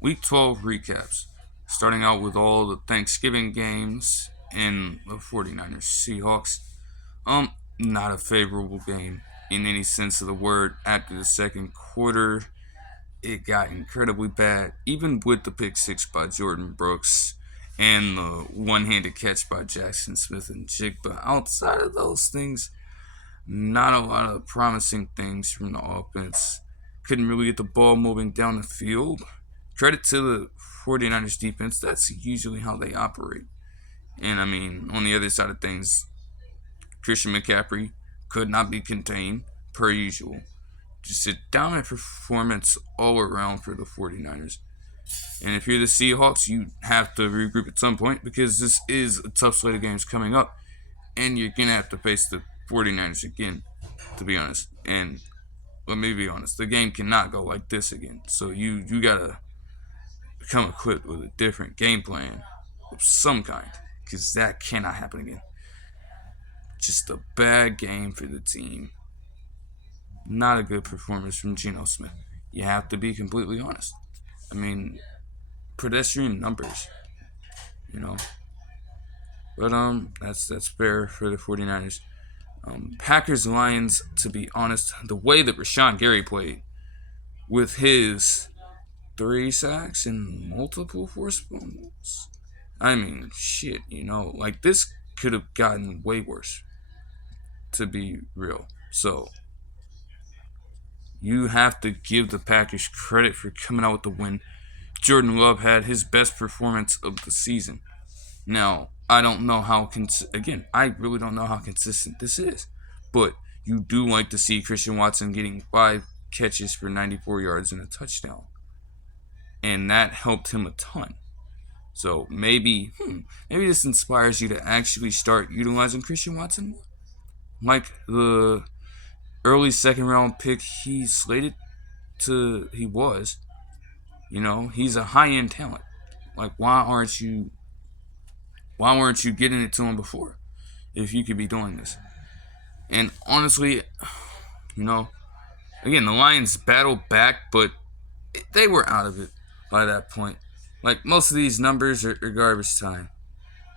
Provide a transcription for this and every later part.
Week 12 recaps. Starting out with all the Thanksgiving games and the 49ers Seahawks. Not a favorable game in any sense of the word. After the second quarter, it got incredibly bad, even with the pick six by Jordan Brooks and the one-handed catch by Jackson Smith and Jigba. Outside of those things, not a lot of promising things from the offense. Couldn't really get the ball moving down the field. Credit to the 49ers defense. That's usually how they operate. And I mean, on the other side of things, Christian McCaffrey could not be contained, per usual. Just a dominant performance all around for the 49ers. And if you're the Seahawks, you have to regroup at some point because this is a tough slate of games coming up. And you're going to have to face the 49ers again, to be honest. And let me be honest, the game cannot go like this again. So you got to become equipped with a different game plan of some kind because that cannot happen again. Just a bad game for the team. Not a good performance from Geno Smith. You have to be completely honest. I mean, pedestrian numbers, you know. But that's fair for the 49ers. Packers Lions, to be honest, the way that Rashan Gary played with his 3 sacks and multiple forced fumbles. I mean, shit, like this could have gotten way worse, to be real. So you have to give the Packers credit for coming out with the win. Jordan Love had his best performance of the season. Now, I don't know how I really don't know how consistent this is, but you do like to see Christian Watson getting 5 catches for 94 yards and a touchdown, and that helped him a ton. So maybe this inspires you to actually start utilizing Christian Watson more, like the early second round pick he was. He's a high end talent. Like, why weren't you getting it to him before if you could be doing this? And honestly, again, the Lions battled back, but they were out of it by that point. Like, most of these numbers are garbage time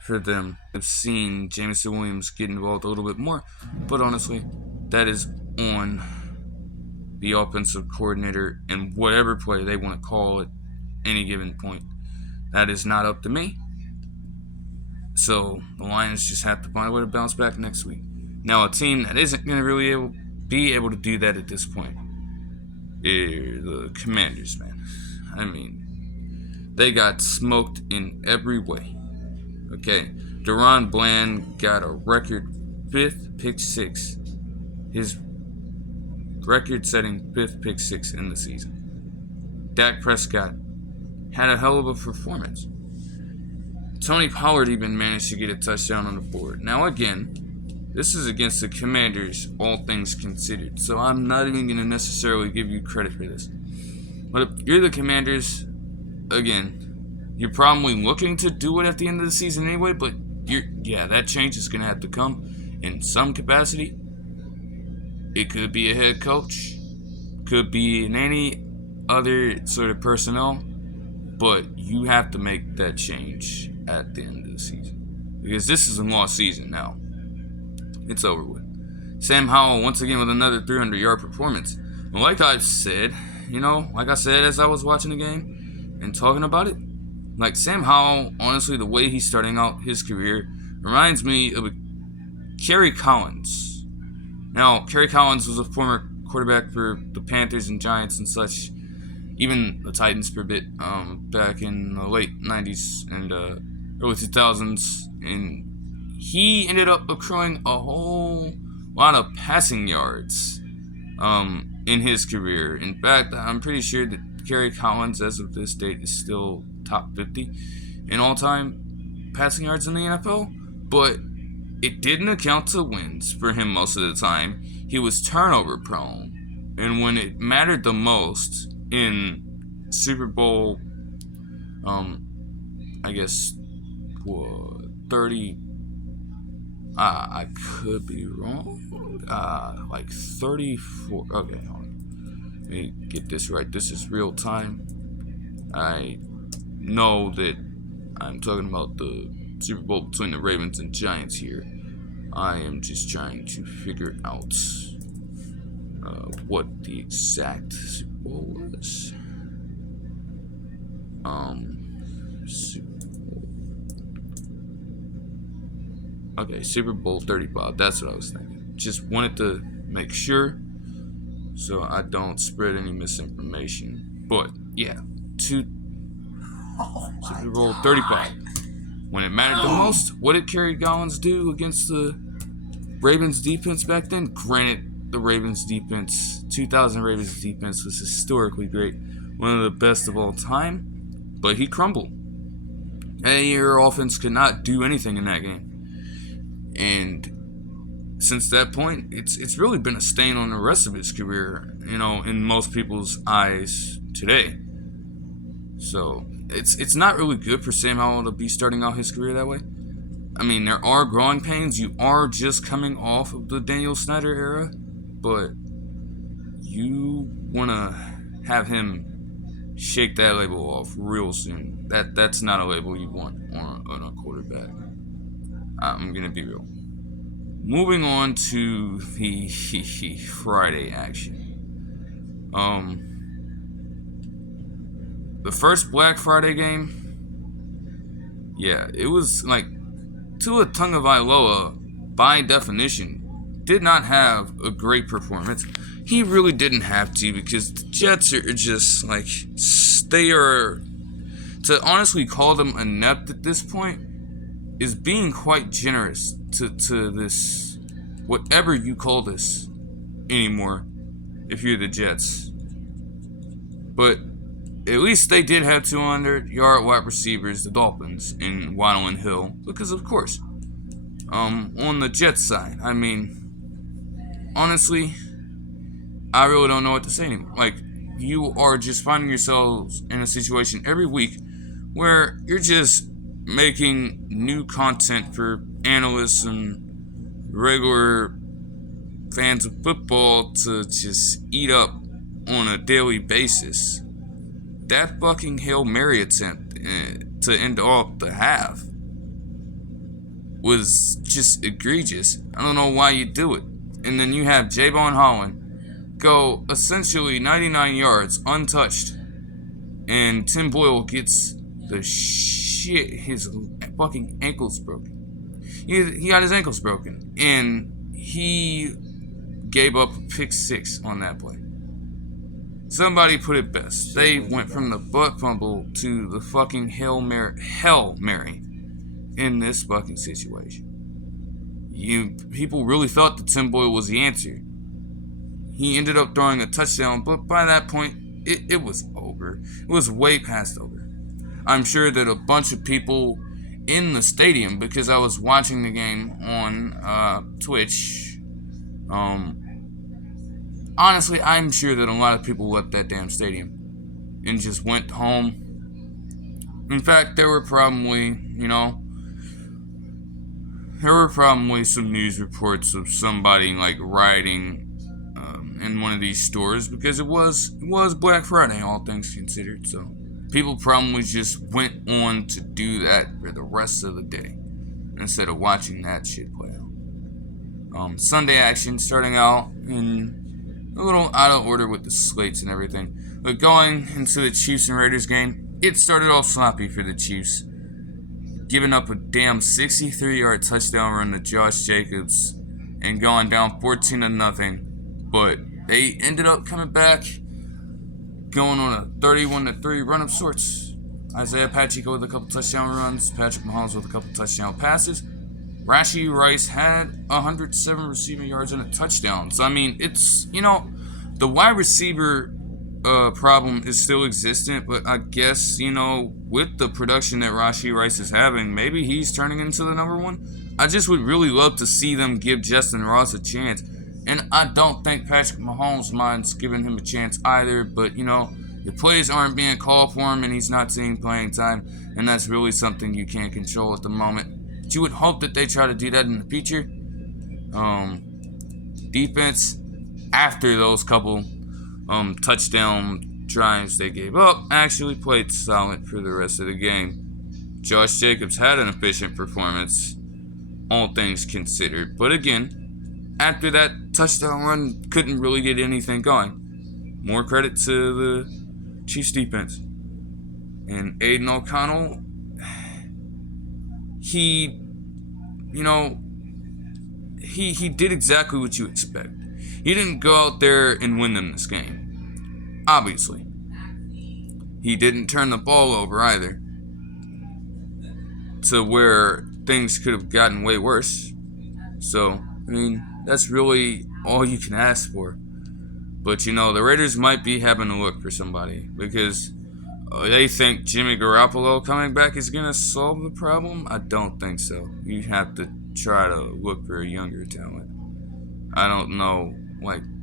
for them. I've seen Jameson Williams get involved a little bit more, but honestly, that is on the offensive coordinator and whatever play they want to call at any given point. That is not up to me. So the Lions just have to find a way to bounce back next week. Now, a team that isn't going to really be able to do that at this point is the Commanders, man. I mean, they got smoked in every way. Okay, Deron Bland got a record 5th pick 6. His record-setting 5th pick 6 in the season. Dak Prescott had a hell of a performance. Tony Pollard even managed to get a touchdown on the board. Now, again, this is against the Commanders, all things considered. So I'm not even going to necessarily give you credit for this. But if you're the Commanders, again, you're probably looking to do it at the end of the season anyway, but that change is going to have to come in some capacity. It could be a head coach, could be in any other sort of personnel, but you have to make that change at the end of the season. Because this is a lost season now. It's over with. Sam Howell, once again, with another 300-yard performance. And like I said, as I was watching the game and talking about it, like Sam Howell, honestly, the way he's starting out his career reminds me of Kerry Collins. Now, Kerry Collins was a former quarterback for the Panthers and Giants and such, even the Titans for a bit, back in the late 90s and early 2000s, and he ended up accruing a whole lot of passing yards in his career. In fact, I'm pretty sure that Kerry Collins, as of this date, is still top 50 in all-time passing yards in the NFL, but it didn't account to wins for him most of the time. He was turnover prone, and when it mattered the most in Super Bowl, 30, I could be wrong, like 34, okay, hold on. Let me get this right. This is real time. I know that I'm talking about the Super Bowl between the Ravens and Giants here. I am just trying to figure out what the exact Super Bowl was. Super Bowl. Okay, Super Bowl 35. That's what I was thinking. Just wanted to make sure so I don't spread any misinformation. But yeah, Super Bowl 35. When it mattered the most, what did Kerry Collins do against the Ravens defense back then? Granted, the Ravens defense, 2000 Ravens defense was historically great, one of the best of all time, but he crumbled. Your offense could not do anything in that game. And since that point, it's really been a stain on the rest of his career, in most people's eyes today. So it's not really good for Sam Howell to be starting out his career that way. I mean, there are growing pains. You are just coming off of the Daniel Snyder era, but you want to have him shake that label off real soon. That's not a label you want on a quarterback. I'm going to be real. Moving on to the Friday action. The first Black Friday game, yeah, it was like Tua Tagovailoa, by definition, did not have a great performance. He really didn't have to, because the Jets are just like, they are, to honestly call them inept at this point is being quite generous to this, whatever you call this anymore, if you're the Jets. But at least they did have 200-yard wide receivers, the Dolphins, in Waddle and Hill, because of course. On the Jets side, I mean, honestly, I really don't know what to say anymore. Like, you are just finding yourselves in a situation every week where you're just making new content for analysts and regular fans of football to just eat up on a daily basis. That fucking Hail Mary attempt to end off the half was just egregious. I don't know why you do it. And then you have Javon Holland go essentially 99 yards untouched, and Tim Boyle gets the shit, his fucking ankles broken. He got his ankles broken, and he gave up a pick 6 on that play. Somebody put it best. They went from the butt fumble to the fucking Hail Mary in this fucking situation. People really thought that Tim Boyle was the answer. He ended up throwing a touchdown, but by that point, it was over. It was way past over. I'm sure that a bunch of people in the stadium, because I was watching the game on Twitch, honestly, I'm sure that a lot of people left that damn stadium and just went home. In fact, there were probably some news reports of somebody like rioting in one of these stores, because it was Black Friday, all things considered. So people probably just went on to do that for the rest of the day instead of watching that shit play out. Sunday action starting out in a little out of order with the slates and everything, but going into the Chiefs and Raiders game, it started off sloppy for the Chiefs, giving up a damn 63-yard touchdown run to Josh Jacobs and going down 14-0. But they ended up coming back, going on a 31-3 run of sorts. Isaiah Pacheco with a couple touchdown runs, Patrick Mahomes with a couple touchdown passes. Rashan Rice had 107 receiving yards and a touchdown. So, I mean, it's, the wide receiver problem is still existent, but I guess, with the production that Rashan Rice is having, maybe he's turning into the number one. I just would really love to see them give Justin Ross a chance. And I don't think Patrick Mahomes minds giving him a chance either, but, the plays aren't being called for him and he's not seeing playing time, and that's really something you can't control at the moment. But you would hope that they try to do that in the future. Defense, after those couple touchdown drives they gave up, actually played solid for the rest of the game. Josh Jacobs had an efficient performance, all things considered. But again, after that touchdown run, couldn't really get anything going. More credit to the Chiefs defense. And Aiden O'Connell, he did exactly what you expect. He didn't go out there and win them this game. Obviously. He didn't turn the ball over either, to where things could have gotten way worse. So, that's really all you can ask for. But, the Raiders might be having to look for somebody, because they think Jimmy Garoppolo coming back is going to solve the problem. I don't think so. You have to try to look for a younger talent. I don't know.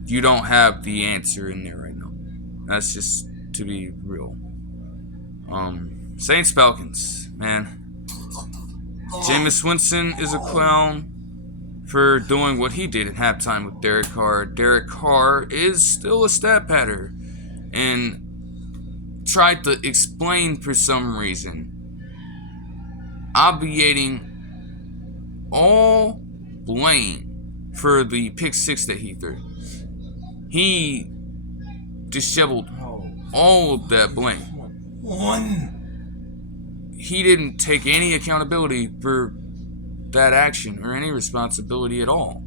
You don't have the answer in there right now. That's just to be real. Saints Falcons, man. Jameis Winston is a clown for doing what he did at halftime with Derek Carr. Derek Carr is still a stat patter, and tried to explain for some reason, obviating all blame for the pick six that he threw. He disheveled all of that blame. He didn't take any accountability for that action or any responsibility at all.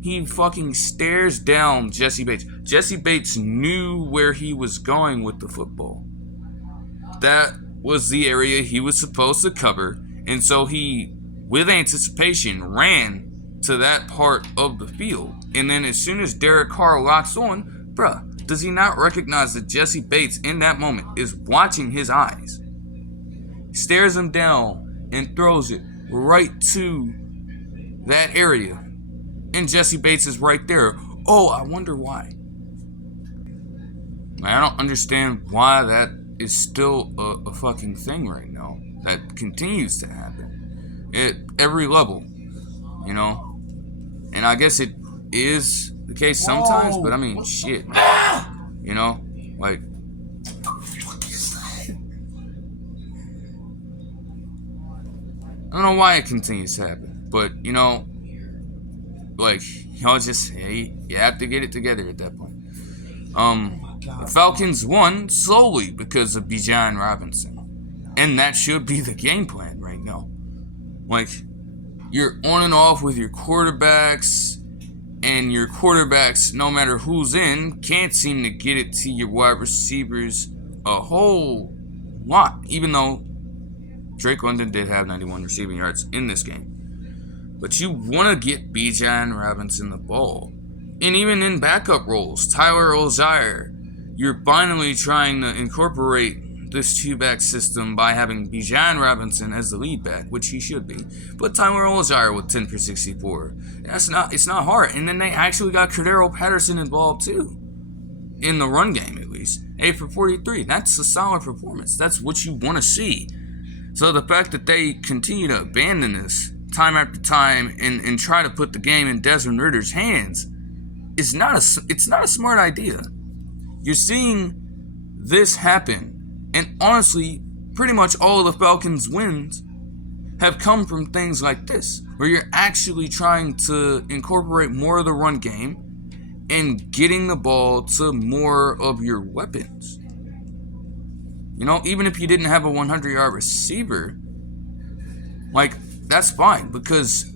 He fucking stares down Jesse Bates. Jesse Bates knew where he was going with the football. That was the area he was supposed to cover, and so he, with anticipation, ran to that part of the field. And then as soon as Derek Carr locks on, does he not recognize that Jesse Bates in that moment is watching his eyes? Stares him down and throws it right to that area. And Jesse Bates is right there. Oh, I wonder why. I don't understand why that is still a fucking thing right now. That continues to happen at every level, And I guess it is the case sometimes, but shit. I don't know why it continues to happen, but, you have to get it together at that point. The Falcons won solely because of Bijan Robinson, and that should be the game plan right now. You're on and off with your quarterbacks, and your quarterbacks, no matter who's in, can't seem to get it to your wide receivers a whole lot, even though Drake London did have 91 receiving yards in this game. But you want to get Bijan Robinson the ball. And even in backup roles, Tyler Algier, you're finally trying to incorporate this two-back system by having Bijan Robinson as the lead back, which he should be. But Tyler Algier with 10 for 64. It's not hard. And then they actually got Cordero Patterson involved too. In the run game, at least. 8 for 43. That's a solid performance. That's what you want to see. So the fact that they continue to abandon this time after time and try to put the game in Desmond Ridder's hands it's not a smart idea. You're seeing this happen, and honestly, pretty much all of the Falcons' wins have come from things like this, where you're actually trying to incorporate more of the run game and getting the ball to more of your weapons. Even if you didn't have a 100-yard receiver, that's fine, because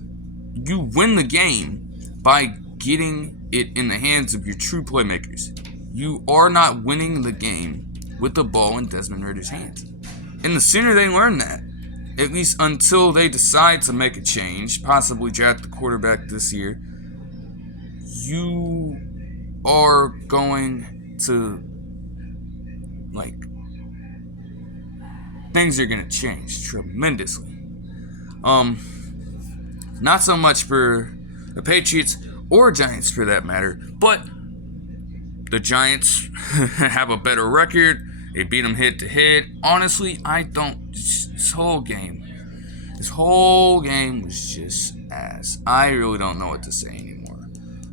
you win the game by getting it in the hands of your true playmakers. You are not winning the game with the ball in Desmond Ridder's hands. And the sooner they learn that, at least until they decide to make a change, possibly draft the quarterback this year, you are going to, things are going to change tremendously. Not so much for the Patriots or Giants for that matter, but the Giants have a better record. They beat them head to head. Honestly, this whole game was just ass. I really don't know what to say anymore.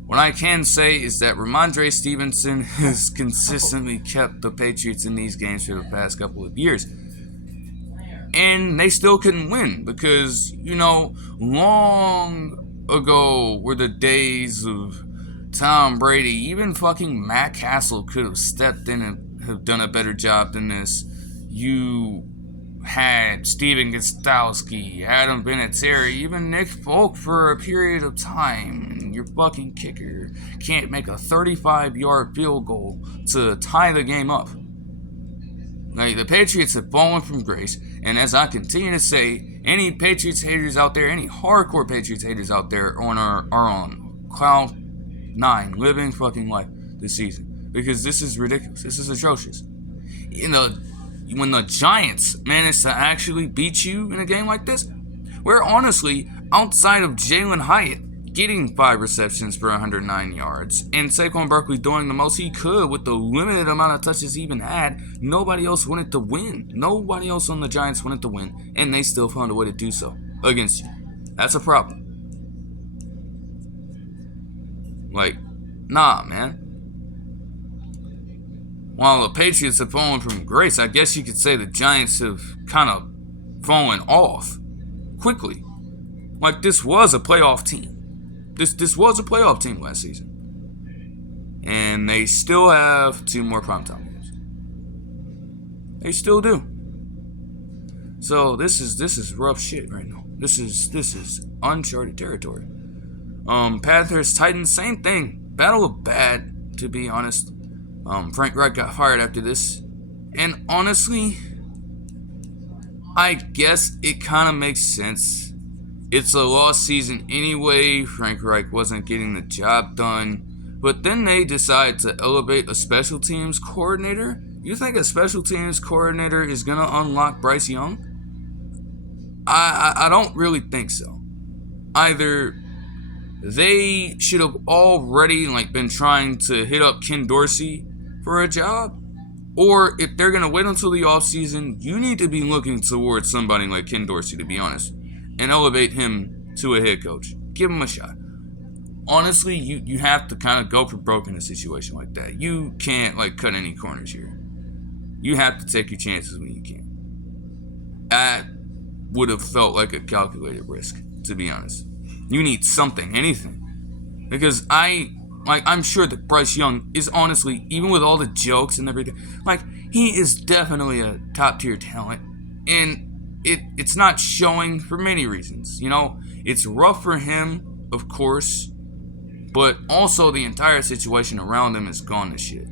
What I can say is that Ramondre Stevenson has consistently kept the Patriots in these games for the past couple of years. And they still couldn't win because, long ago were the days of Tom Brady. Even fucking Matt Castle could have stepped in and have done a better job than this. You had Steven Gostowski, Adam Vinatieri, even Nick Folk for a period of time. And your fucking kicker can't make a 35-yard field goal to tie the game up. Like, the Patriots have fallen from grace, and as I continue to say, any Patriots haters out there, any hardcore Patriots haters out there are on cloud 9, living fucking life this season. Because this is ridiculous. This is atrocious. When the Giants manage to actually beat you in a game like this, where honestly, outside of Jalen Hyatt getting 5 receptions for 109 yards, and Saquon Barkley doing the most he could with the limited amount of touches he even had, nobody else wanted to win. Nobody else on the Giants wanted to win, and they still found a way to do so against you. That's a problem. Like, nah, man. While the Patriots have fallen from grace, I guess you could say the Giants have kind of fallen off quickly. Like, this was a playoff team. This was a playoff team last season. And they still have 2 more primetime games. They still do. So this is rough shit right now. This is uncharted territory. Panthers, Titans, same thing. Battle of bad, to be honest. Frank Reich got fired after this. And honestly, I guess it kind of makes sense. It's a lost season anyway. Frank Reich wasn't getting the job done. But then they decide to elevate a special teams coordinator. You think a special teams coordinator is going to unlock Bryce Young? I don't really think so. Either they should have already been trying to hit up Ken Dorsey for a job, or if they're going to wait until the offseason, you need to be looking towards somebody like Ken Dorsey, to be honest, and elevate him to a head coach. Give him a shot. Honestly, you have to kind of go for broke in a situation like that. You can't cut any corners here. You have to take your chances when you can. That would have felt like a calculated risk, to be honest. You need something, anything. Because I'm sure that Bryce Young is honestly, even with all the jokes and everything, he is definitely a top tier talent. And it's not showing for many reasons. It's rough for him, of course, but also the entire situation around him has gone to shit.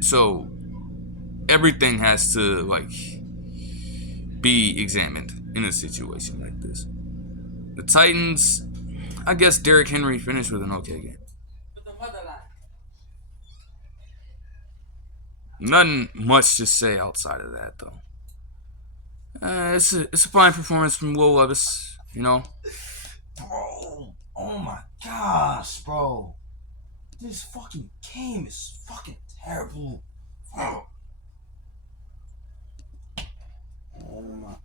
So everything has to be examined in a situation like this. The Titans, I guess Derek Henry finished with an okay game. Nothing much to say outside of that, though. It's a fine performance from Will Levis, Bro, oh my gosh, bro. This fucking game is fucking terrible. Oh my.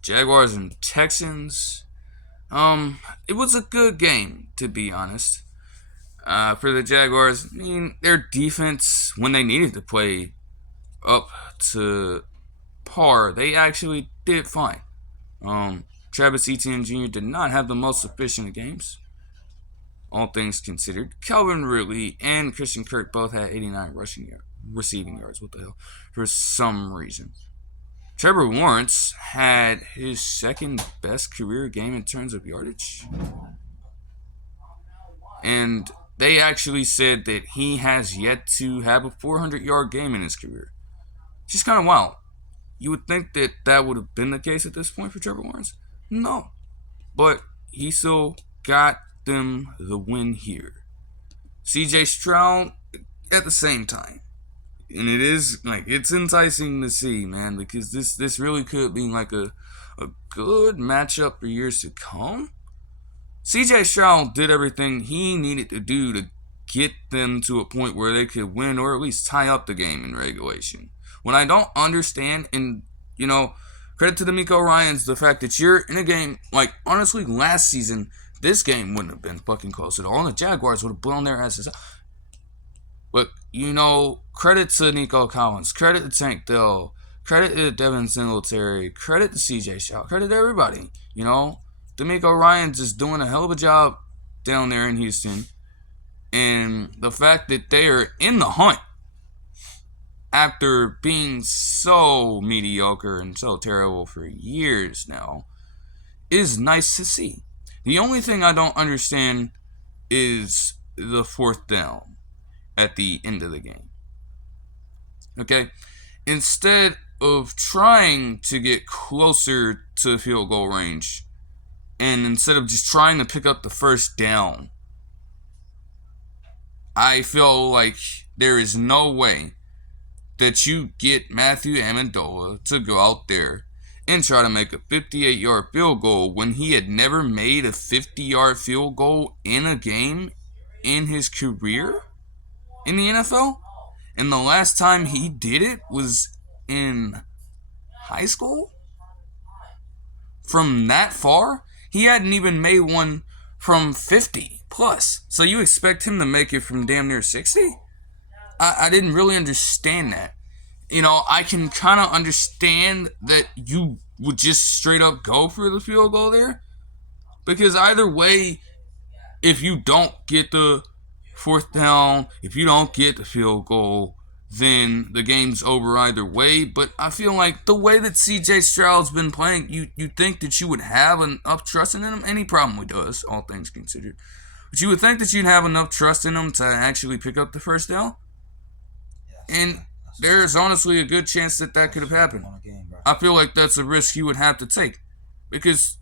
Jaguars and Texans. It was a good game, to be honest. For the Jaguars, their defense, when they needed to play up to par, they actually did fine. Travis Etienne Jr. did not have the most efficient games, all things considered. Calvin Ridley and Christian Kirk both had 89 receiving yards. What the hell? For some reason. Trevor Lawrence had his second best career game in terms of yardage. And they actually said that he has yet to have a 400-yard game in his career. It's just kind of wild. You would think that that would have been the case at this point for Trevor Lawrence. No. But he still got them the win here. CJ Stroud at the same time. And it is, it's enticing to see, man, because this really could be a good matchup for years to come. CJ Stroud did everything he needed to do to get them to a point where they could win or at least tie up the game in regulation. What I don't understand, and credit to DeMeco Ryans, the fact that you're in a game, like, honestly, last season, this game wouldn't have been fucking close at all, and the Jaguars would have blown their asses up. But, credit to Nico Collins, credit to Tank Dell, credit to Devin Singletary, credit to CJ Stroud, credit to everybody. DeMeco Ryans is doing a hell of a job down there in Houston. And the fact that they are in the hunt after being so mediocre and so terrible for years now is nice to see. The only thing I don't understand is the fourth down at the end of the game. Okay? Instead of trying to get closer to field goal range, and instead of just trying to pick up the first down, I feel like there is no way that you get Matthew Amendola to go out there and try to make a 58-yard field goal when he had never made a 50-yard field goal in a game in his career in the NFL. And the last time he did it was in high school. From that far, he hadn't even made one from 50 plus. So you expect him to make it from damn near 60? I didn't really understand that. I can kind of understand that you would just straight up go for the field goal there. Because either way, if you don't get the fourth down, if you don't get the field goal, then the game's over either way. But I feel like the way that CJ Stroud's been playing, you think that you would have enough trust in him. Any problem with us, all things considered. But you would think that you'd have enough trust in him to actually pick up the first down. And there's honestly a good chance that could have happened. I feel like that's a risk you would have to take. Because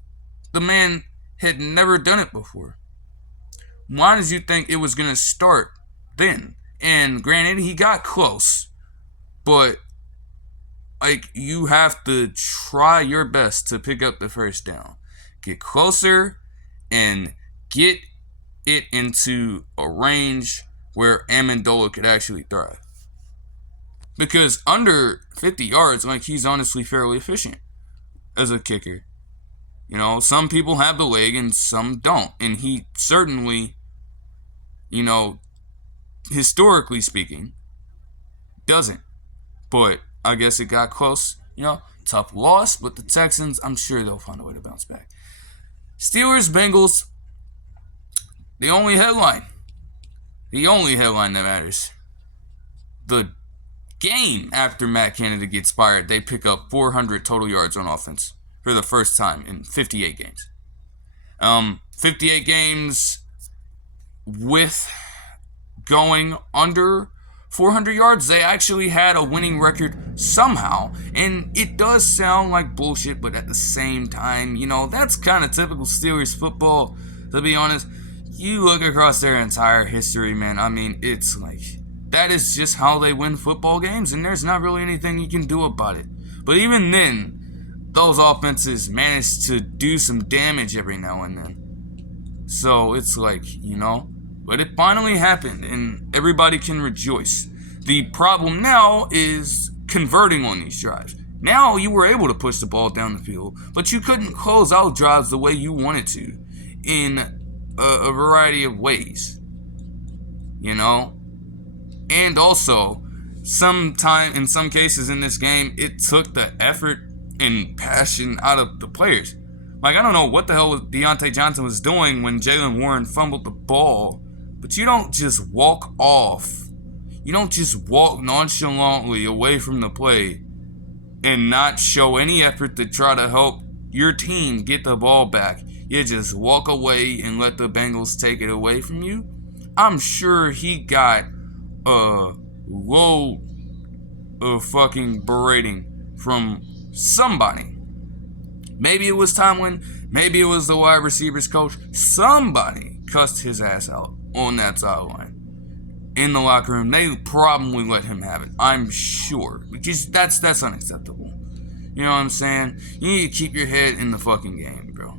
the man had never done it before. Why did you think it was going to start then? And granted, he got close. But, you have to try your best to pick up the first down. Get closer and get it into a range where Amendola could actually thrive. Because under 50 yards, he's honestly fairly efficient as a kicker. Some people have the leg and some don't. And he certainly, historically speaking, doesn't. But I guess it got close. Tough loss. But the Texans, I'm sure they'll find a way to bounce back. Steelers, Bengals, the only headline that matters. The game after Matt Canada gets fired, they pick up 400 total yards on offense for the first time in 58 games. 58 games with going under 400 yards. They actually had a winning record somehow, and it does sound like bullshit, but at the same time, that's kind of typical Steelers football, to be honest. You look across their entire history, man, it's like, that is just how they win football games, and there's not really anything you can do about it. But even then, those offenses manage to do some damage every now and then. So it's like, but it finally happened, and everybody can rejoice. The problem now is converting on these drives. Now you were able to push the ball down the field, but you couldn't close out drives the way you wanted to in a variety of ways. And also, in some cases in this game, it took the effort and passion out of the players. I don't know what the hell Deontay Johnson was doing when Jalen Warren fumbled the ball, but you don't just walk off. You don't just walk nonchalantly away from the play and not show any effort to try to help your team get the ball back. You just walk away and let the Bengals take it away from you. I'm sure he got a load of fucking berating from somebody. Maybe it was Tomlin. Maybe it was the wide receivers coach. Somebody cussed his ass out on that sideline. In the locker room, they probably let him have it. I'm sure. Because that's unacceptable. You know what I'm saying? You need to keep your head in the fucking game, bro.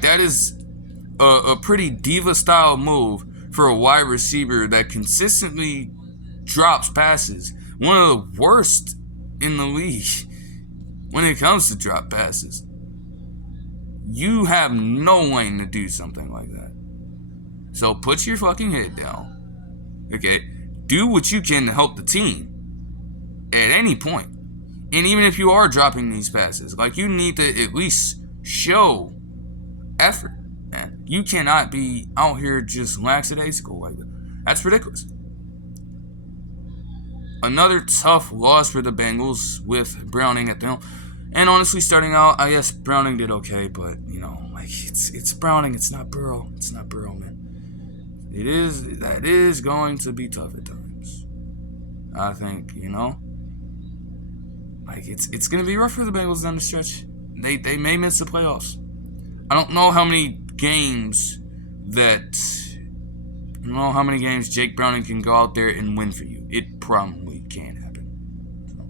That is a pretty diva-style move for a wide receiver that consistently drops passes. One of the worst in the league when it comes to drop passes. You have no lane to do something like that. So put your fucking head down. Okay? Do what you can to help the team at any point. And even if you are dropping these passes, like, you need to at least show effort. Man, you cannot be out here just lackadaisical like that. That's ridiculous. Another tough loss for the Bengals with Browning at the helm. And honestly, starting out, I guess Browning did okay, but, you know, like, it's Browning, it's not Burrow. It's not Burrow, man. That is going to be tough at times. I think, you know. Like, it's going to be rough for the Bengals down the stretch. They may miss the playoffs. I don't know how many games Jake Browning can go out there and win for you. It probably can happen. So.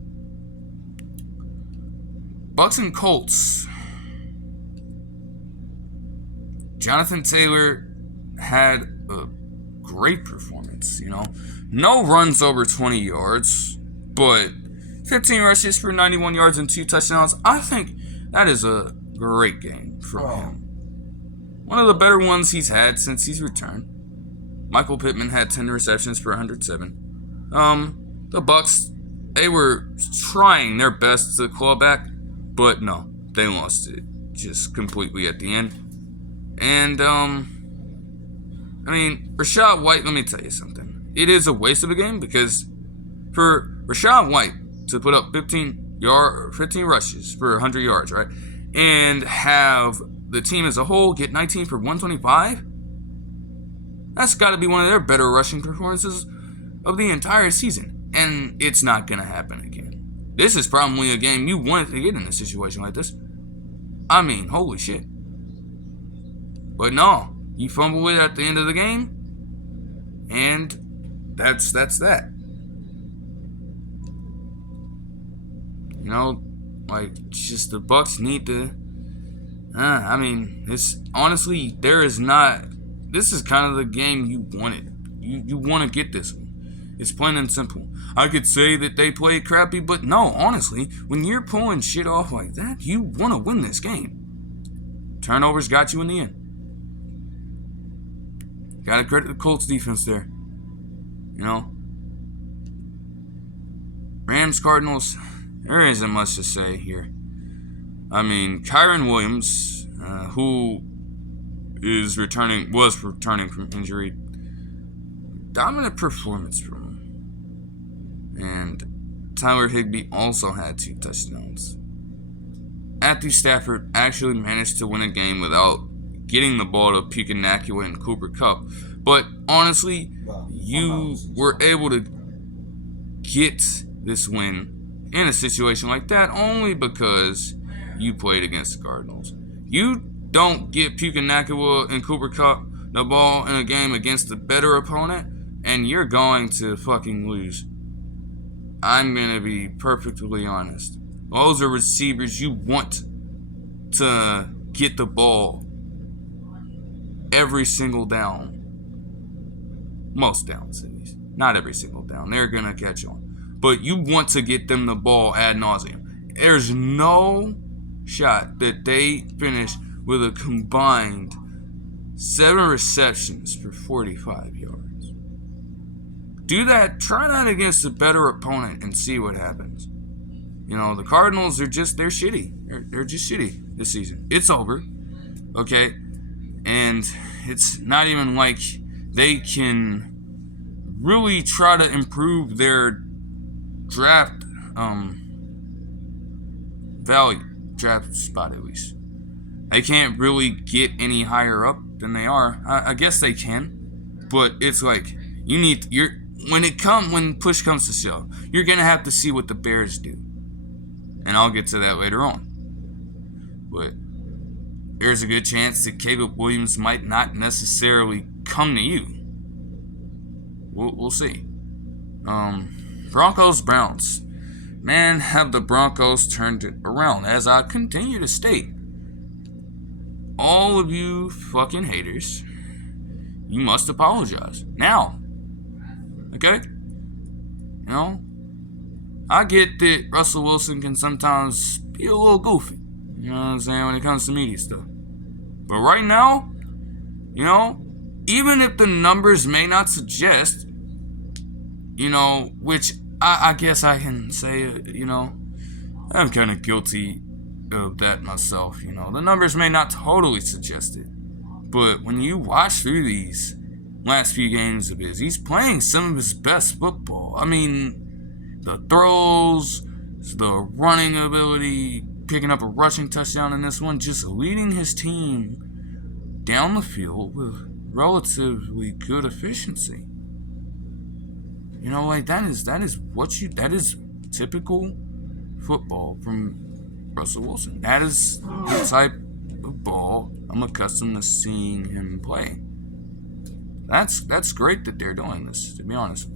Bucs and Colts. Jonathan Taylor had a great performance, you know. No runs over 20 yards, but 15 rushes for 91 yards and 2 touchdowns. I think that is a great game from him. One of the better ones he's had since he's returned. Michael Pittman had 10 receptions for 107. The Bucs, they were trying their best to claw back, but no, they lost it just completely at the end. And, I mean, Rashan White, let me tell you something. It is a waste of a game because for Rashan White to put up 15 rushes for 100 yards, right? And have the team as a whole get 19 for 125? That's got to be one of their better rushing performances of the entire season. And it's not going to happen again. This is probably a game you wanted to get in a situation like this. I mean, holy shit. But no, you fumble it at the end of the game, and that's that. You know, like, just the Bucs need to. I mean, this honestly, this is kind of the game you wanted. You want to get this one. It's plain and simple. I could say that they played crappy, but no, honestly, when you're pulling shit off like that, you want to win this game. Turnovers got you in the end. Gotta credit the Colts defense there. You know. Rams, Cardinals, there isn't much to say here. I mean, Kyren Williams, who was returning from injury, dominant performance from him. And Tyler Higbee also had 2 touchdowns. Matthew Stafford actually managed to win a game without getting the ball to Puka and Cooper Kupp. But honestly, you were able to get this win in a situation like that only because you played against the Cardinals. You don't get Puka and Cooper Kupp the ball in a game against a better opponent, and you're going to fucking lose. I'm going to be perfectly honest. Those are receivers you want to get the ball every single down. Most downs, at least. Not every single down. They're going to catch on. But you want to get them the ball ad nauseum. There's no shot that they finish with a combined 7 receptions for 45 yards. Do that. Try that against a better opponent and see what happens. You know, the Cardinals are they're shitty. They're just shitty this season. It's over. Okay? And it's not even like they can really try to improve their draft value, draft spot at least. They can't really get any higher up than they are. I guess they can, but it's like when push comes to shove, you're gonna have to see what the Bears do, and I'll get to that later on. But there's a good chance that Caleb Williams might not necessarily come to you. We'll see. Broncos, Browns. Man, have the Broncos turned it around. As I continue to state, all of you fucking haters, you must apologize. Now. Okay? You know? I get that Russell Wilson can sometimes be a little goofy. You know what I'm saying, when it comes to media stuff. But right now, you know, even if the numbers may not suggest, you know, which I guess I can say, you know, I'm kind of guilty of that myself, you know. The numbers may not totally suggest it. But when you watch through these last few games of his, he's playing some of his best football. I mean, the throws, the running ability, picking up a rushing touchdown in this one, just leading his team down the field with relatively good efficiency. You know, like that is typical football from Russell Wilson. That is the type of ball I'm accustomed to seeing him play. That's great that they're doing this, to be honest.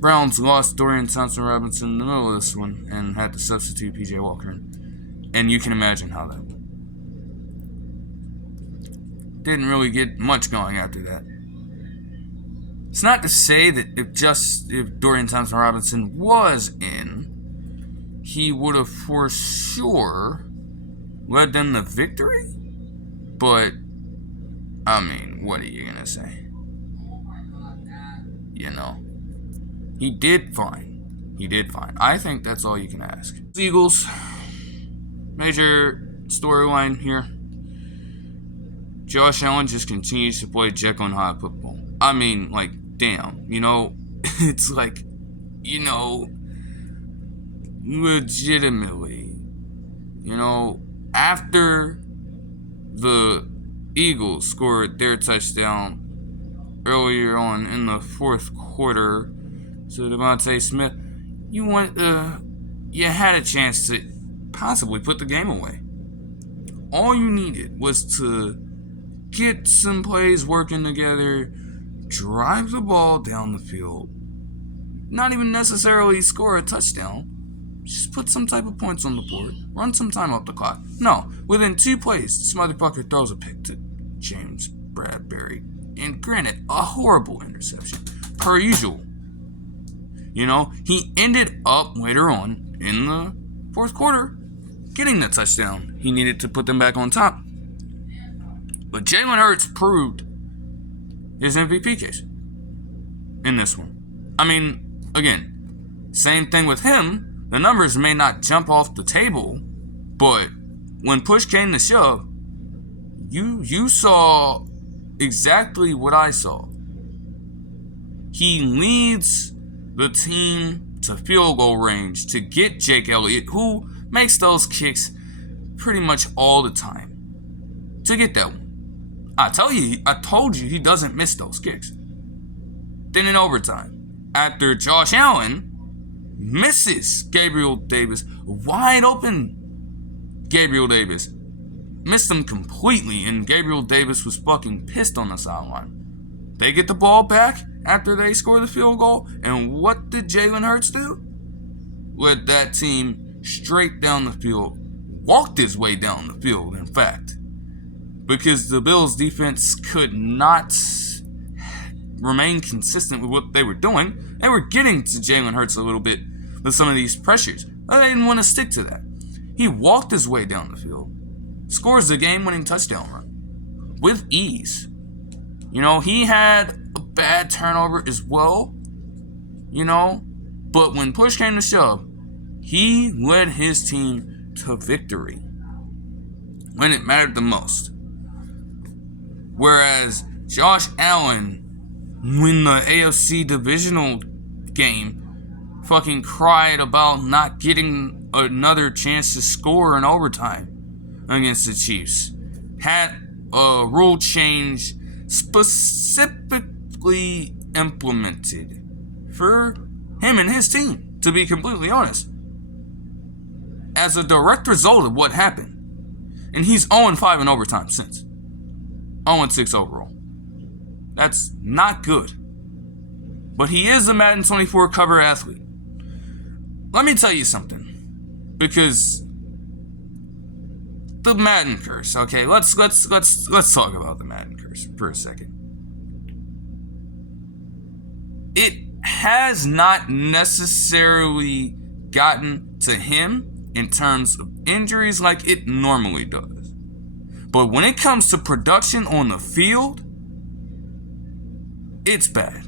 Browns lost Dorian Thompson-Robinson in the middle of this one and had to substitute P.J. Walker in. And you can imagine how that went. Didn't really get much going after that. It's not to say that if Dorian Thompson-Robinson was in, he would have for sure led them to victory. But, I mean, what are you going to say? You know. He did fine. I think that's all you can ask. Eagles. Major storyline here. Josh Allen just continues to play Jekyll and Hyde football. I mean, like, damn. You know, it's like, you know, legitimately, you know, after the Eagles scored their touchdown earlier on in the fourth quarter to Devontae Smith, you had a chance to possibly put the game away. All you needed was to get some plays working together, drive the ball down the field, not even necessarily score a touchdown, just put some type of points on the board, run some time up the clock. No, within 2 plays, this motherfucker throws a pick to James Bradbury. And granted, a horrible interception, per usual. You know, he ended up later on in the fourth quarter getting the touchdown he needed to put them back on top. But Jalen Hurts proved his MVP case in this one. I mean, again, same thing with him. The numbers may not jump off the table, but when push came to shove, you saw exactly what I saw. He leads the team to field goal range to get Jake Elliott, who makes those kicks pretty much all the time, to get that one. I told you he doesn't miss those kicks. Then in overtime, after Josh Allen misses Gabriel Davis, wide open Gabriel Davis, missed him completely, and Gabriel Davis was fucking pissed on the sideline. They get the ball back after they score the field goal, and what did Jalen Hurts do? Led that team straight down the field, walked his way down the field, in fact, because the Bills' defense could not remain consistent with what they were doing. They were getting to Jalen Hurts a little bit with some of these pressures, but they didn't want to stick to that. He walked his way down the field, scores the game-winning touchdown run with ease. You know, he had a bad turnover as well, you know, but when push came to shove, he led his team to victory when it mattered the most. Whereas Josh Allen, when the AFC divisional game, fucking cried about not getting another chance to score in overtime against the Chiefs, had a rule change specifically implemented for him and his team, to be completely honest, as a direct result of what happened. And he's 0-5 in overtime since. 0-6 overall. That's not good. But he is a Madden 24 cover athlete. Let me tell you something. Because the Madden curse, okay? Let's talk about the Madden curse for a second. It has not necessarily gotten to him in terms of injuries like it normally does. But when it comes to production on the field, it's bad.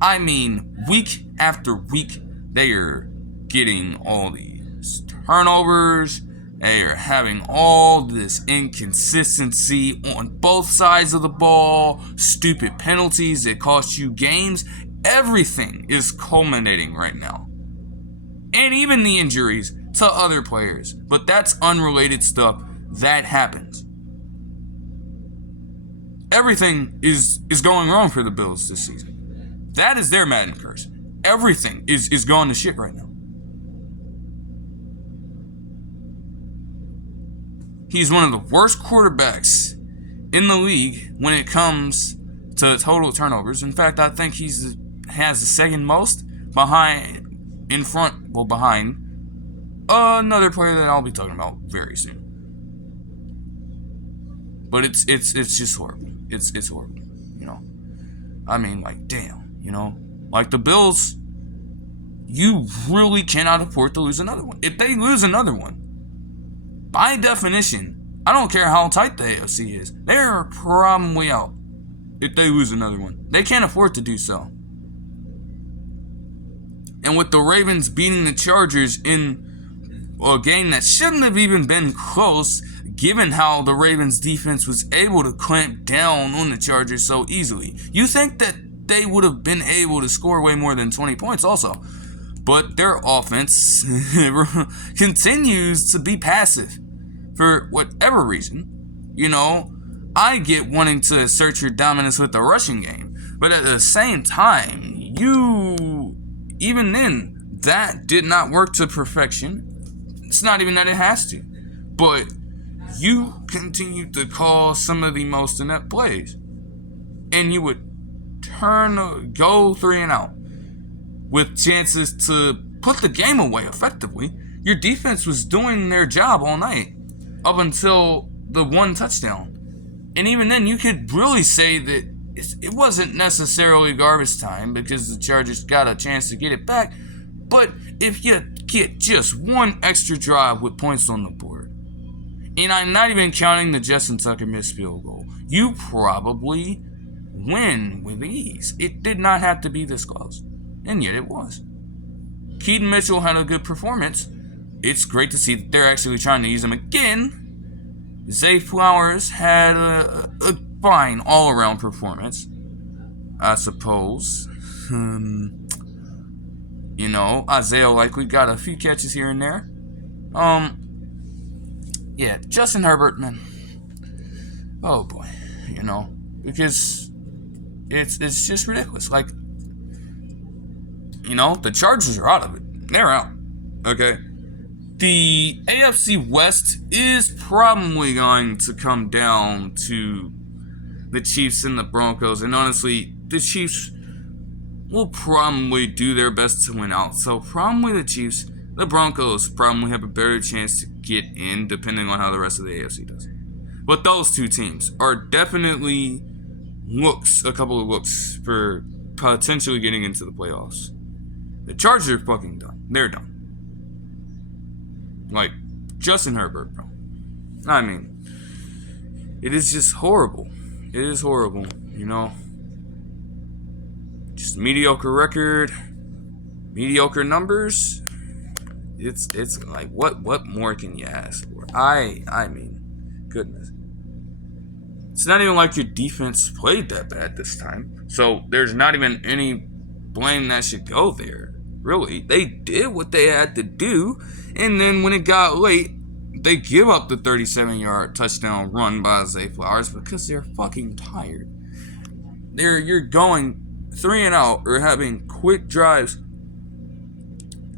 I mean, week after week, they are getting all these turnovers. They are having all this inconsistency on both sides of the ball, stupid penalties that cost you games. Everything is culminating right now. And even the injuries to other players. But that's unrelated stuff. That happens. Everything is going wrong for the Bills this season. That is their Madden curse. Everything is going to shit right now. He's one of the worst quarterbacks in the league when it comes to total turnovers. In fact, I think has the second most behind another player that I'll be talking about very soon. But it's just horrible. It's horrible, you know. I mean, like, damn, you know. Like, the Bills, you really cannot afford to lose another one. If they lose another one, by definition, I don't care how tight the AFC is, they're probably out if they lose another one. They can't afford to do so. And with the Ravens beating the Chargers in a game that shouldn't have even been close, given how the Ravens defense was able to clamp down on the Chargers so easily. You think that they would have been able to score way more than 20 points also. But their offense continues to be passive for whatever reason. You know, I get wanting to assert your dominance with the rushing game. But at the same time, even then, that did not work to perfection. It's not even that it has to. But you continue to call some of the most inept plays. And you would go 3 and out with chances to put the game away effectively. Your defense was doing their job all night up until the one touchdown. And even then, you could really say that it wasn't necessarily garbage time because the Chargers got a chance to get it back. But if you get just one extra drive with points on the board, and I'm not even counting the Justin Tucker missed field goal, you probably win with ease. It did not have to be this close, and yet it was. Keaton Mitchell had a good performance. It's great to see that they're actually trying to use him again. Zay Flowers had a fine all-around performance, I suppose. You know, Isaiah Likely got a few catches here and there. Yeah, Justin Herbert, man. Oh boy, you know, because it's just ridiculous. Like, you know, the Chargers are out of it. They're out. Okay. The AFC West is probably going to come down to the Chiefs and the Broncos. And honestly, the Chiefs will probably do their best to win out. So probably the Chiefs. The Broncos probably have a better chance to get in, depending on how the rest of the AFC does. But those two teams are definitely a couple of looks for potentially getting into the playoffs. The Chargers are fucking done. They're done. Like, Justin Herbert, bro. I mean, it is just horrible. It is horrible, you know. Just mediocre record, mediocre numbers. It's like, what more can you ask for? I mean, goodness. It's not even like your defense played that bad this time. So there's not even any blame that should go there. Really, they did what they had to do, and then when it got late, they give up the 37-yard touchdown run by Zay Flowers because they're fucking tired. You're going 3 and out or having quick drives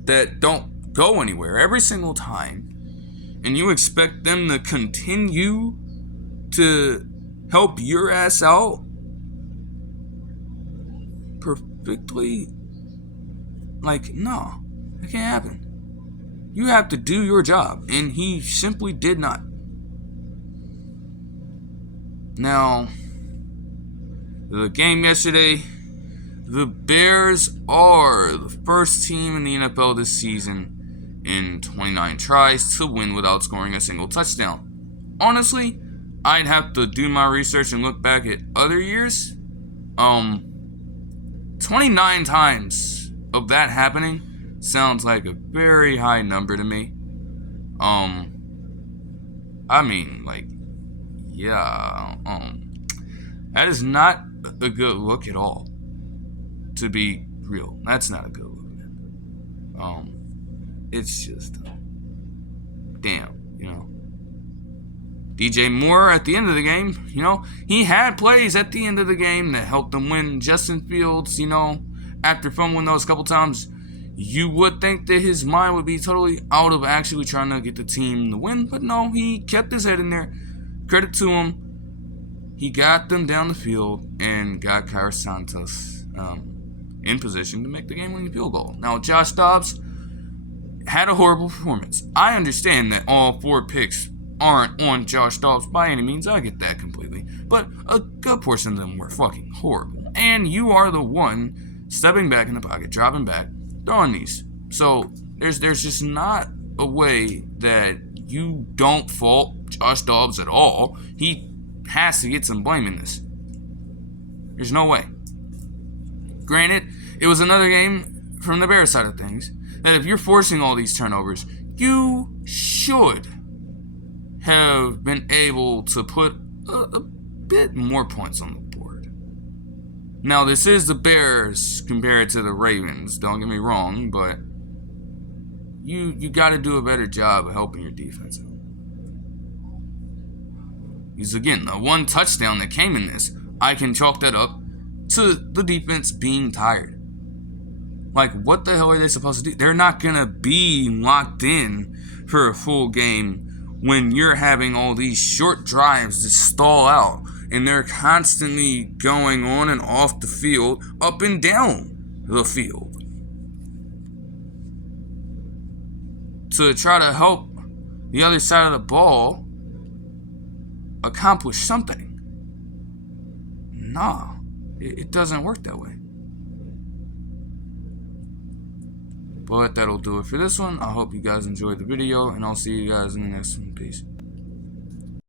that don't go anywhere every single time, and you expect them to continue to help your ass out perfectly. Like, no, that can't happen. You have to do your job, and he simply did not. Now, the game yesterday, The Bears are the first team in the NFL this season in 29 tries to win without scoring a single touchdown. Honestly, I'd have to do my research and look back at other years. 29 times of that happening sounds like a very high number to me. I mean, like, yeah, that is not a good look at all. To be real, that's not a good look. It's just, damn, DJ Moore at the end of the game, he had plays at the end of the game that helped them win. Justin Fields, after fumbling those couple times, you would think that his mind would be totally out of actually trying to get the team to win, but no, he kept his head in there. Credit to him. He got them down the field and got Carr Santos in position to make the game-winning field goal. Now, Josh Dobbs had a horrible performance. I understand that all 4 picks aren't on Josh Dobbs by any means. I get that completely. But a good portion of them were fucking horrible. And you are the one stepping back in the pocket, dropping back, throwing these. So there's just not a way that you don't fault Josh Dobbs at all. He has to get some blame in this. There's no way. Granted, it was another game from the Bears side of things that if you're forcing all these turnovers, you should have been able to put a bit more points on the board. Now, this is the Bears compared to the Ravens, don't get me wrong, but you got to do a better job of helping your defense out. Because again, the one touchdown that came in this, I can chalk that up to the defense being tired. Like, what the hell are they supposed to do? They're not going to be locked in for a full game when you're having all these short drives that stall out and they're constantly going on and off the field, up and down the field, to try to help the other side of the ball accomplish something. Nah, it doesn't work that way. But that'll do it for this one. I hope you guys enjoyed the video, and I'll see you guys in the next one. Peace.